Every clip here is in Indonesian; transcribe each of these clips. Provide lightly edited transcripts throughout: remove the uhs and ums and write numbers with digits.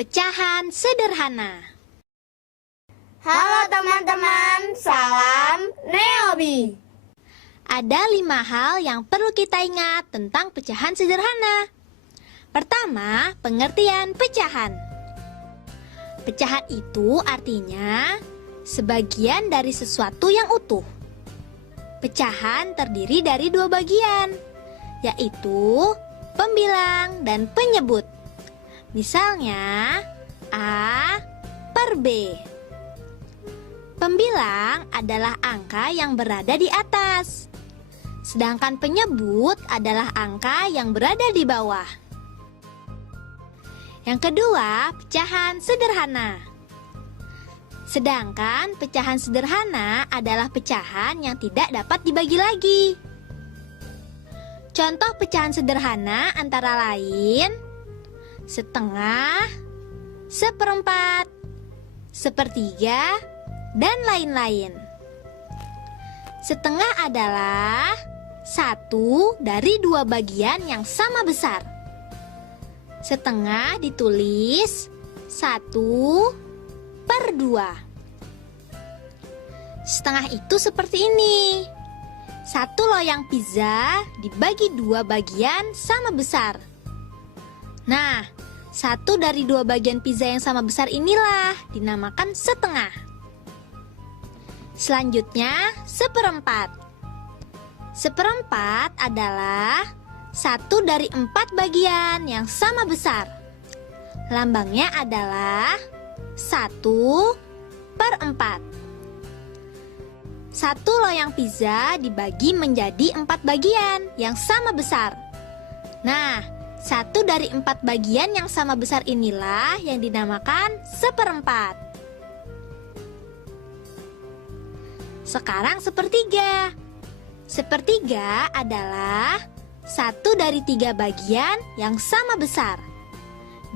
Pecahan sederhana. Halo teman-teman, salam Neobi. Ada 5 hal yang perlu kita ingat tentang pecahan sederhana. Pertama, pengertian pecahan. Pecahan itu artinya sebagian dari sesuatu yang utuh. Pecahan terdiri dari 2 bagian, yaitu pembilang dan penyebut. Misalnya, A per B. Pembilang adalah angka yang berada di atas, sedangkan penyebut adalah angka yang berada di bawah. Yang kedua, pecahan sederhana. Sedangkan pecahan sederhana adalah pecahan yang tidak dapat dibagi lagi. Contoh pecahan sederhana antara lain setengah, seperempat, sepertiga, dan lain-lain. Setengah adalah 1 dari 2 bagian yang sama besar. Setengah ditulis 1 per 2. Setengah itu seperti ini. 1 loyang pizza dibagi 2 bagian sama besar. Nah, 1 dari 2 bagian pizza yang sama besar inilah dinamakan setengah. Selanjutnya, seperempat. Seperempat adalah 1 dari 4 bagian yang sama besar. Lambangnya adalah 1 per 4. 1 loyang pizza dibagi menjadi 4 bagian yang sama besar. Nah, 1 dari 4 bagian yang sama besar inilah yang dinamakan seperempat. Sekarang sepertiga. Sepertiga adalah 1 dari 3 bagian yang sama besar.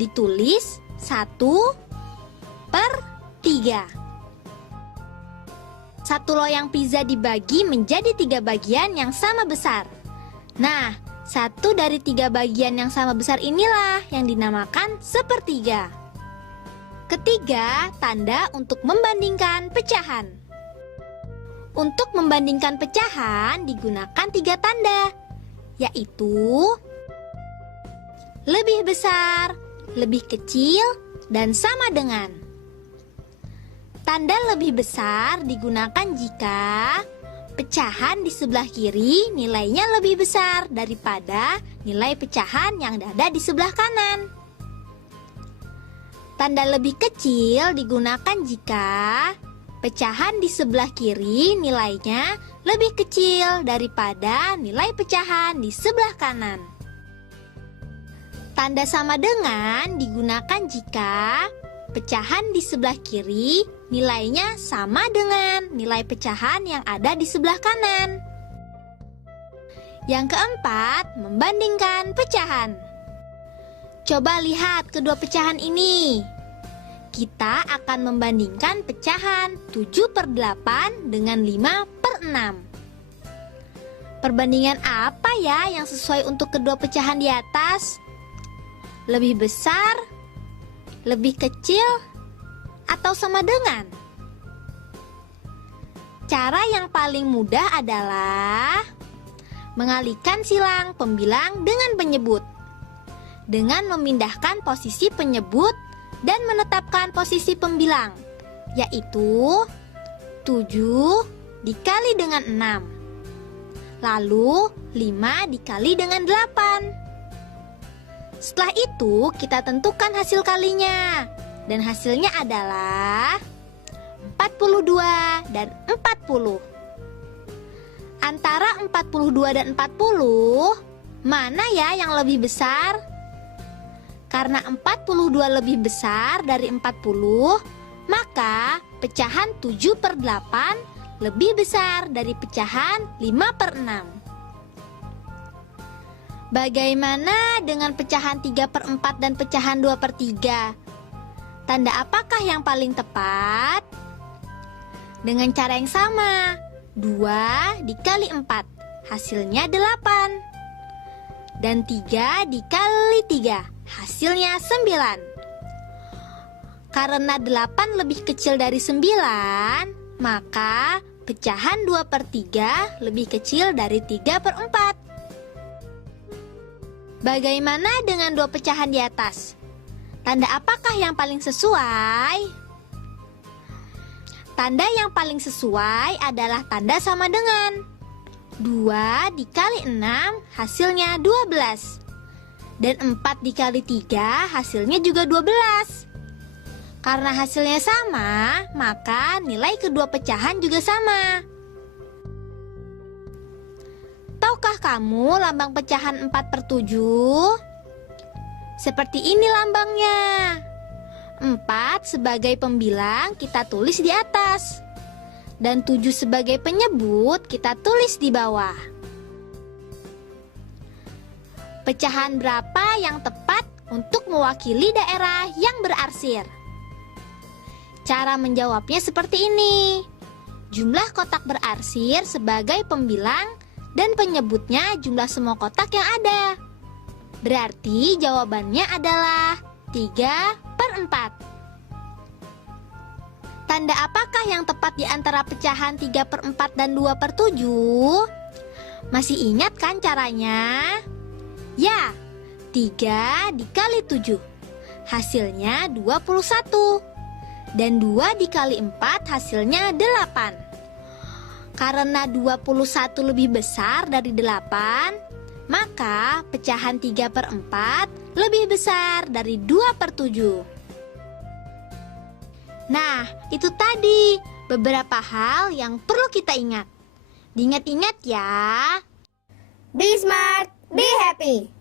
Ditulis 1 per 3. 1 loyang pizza dibagi menjadi 3 bagian yang sama besar. Nah, 1 dari 3 bagian yang sama besar inilah yang dinamakan sepertiga. Ketiga, tanda untuk membandingkan pecahan. Untuk membandingkan pecahan digunakan 3 tanda, yaitu lebih besar, lebih kecil, dan sama dengan. Tanda lebih besar digunakan jika pecahan di sebelah kiri nilainya lebih besar daripada nilai pecahan yang ada di sebelah kanan. Tanda lebih kecil digunakan jika pecahan di sebelah kiri nilainya lebih kecil daripada nilai pecahan di sebelah kanan. Tanda sama dengan digunakan jika pecahan di sebelah kiri nilainya sama dengan nilai pecahan yang ada di sebelah kanan. Yang keempat, membandingkan pecahan. Coba lihat kedua pecahan ini. Kita akan membandingkan pecahan 7 per 8 dengan 5 per 6. Perbandingan apa ya yang sesuai untuk kedua pecahan di atas? Lebih besar? Lebih kecil? Atau sama dengan? Cara yang paling mudah adalah mengalihkan silang pembilang dengan penyebut, dengan memindahkan posisi penyebut dan menetapkan posisi pembilang, yaitu 7 dikali dengan 6, lalu 5 dikali dengan 8. Setelah itu kita tentukan hasil kalinya, dan hasilnya adalah 42 dan 40. Antara 42 dan 40, mana ya yang lebih besar? Karena 42 lebih besar dari 40, maka pecahan 7 per 8 lebih besar dari pecahan 5 per 6. Bagaimana dengan pecahan 3 per 4 dan pecahan 2 per 3? Tanda apakah yang paling tepat? Dengan cara yang sama, 2 dikali 4, hasilnya 8. Dan 3 dikali 3, hasilnya 9. Karena 8 lebih kecil dari 9, maka pecahan 2/3 lebih kecil dari 3/4. Bagaimana dengan dua pecahan di atas? Tanda apakah yang paling sesuai? Tanda yang paling sesuai adalah tanda sama dengan. 2 dikali 6 hasilnya 12. Dan 4 dikali 3 hasilnya juga 12. Karena hasilnya sama, maka nilai kedua pecahan juga sama. Tahukah kamu lambang pecahan 4/7? Seperti ini lambangnya. 4 sebagai pembilang kita tulis di atas. Dan 7 sebagai penyebut kita tulis di bawah. Pecahan berapa yang tepat untuk mewakili daerah yang berarsir? Cara menjawabnya seperti ini. Jumlah kotak berarsir sebagai pembilang dan penyebutnya jumlah semua kotak yang ada. Berarti jawabannya adalah 3/4. Tanda apakah yang tepat di antara pecahan 3/4 dan 2/7? Masih ingat kan caranya? Ya, 3 dikali 7 hasilnya 21. Dan 2 dikali 4 hasilnya 8. Karena 21 lebih besar dari 8, maka pecahan 3/4 lebih besar dari 2/7. Nah, itu tadi beberapa hal yang perlu kita ingat. Diingat-ingat ya. Be smart, be happy.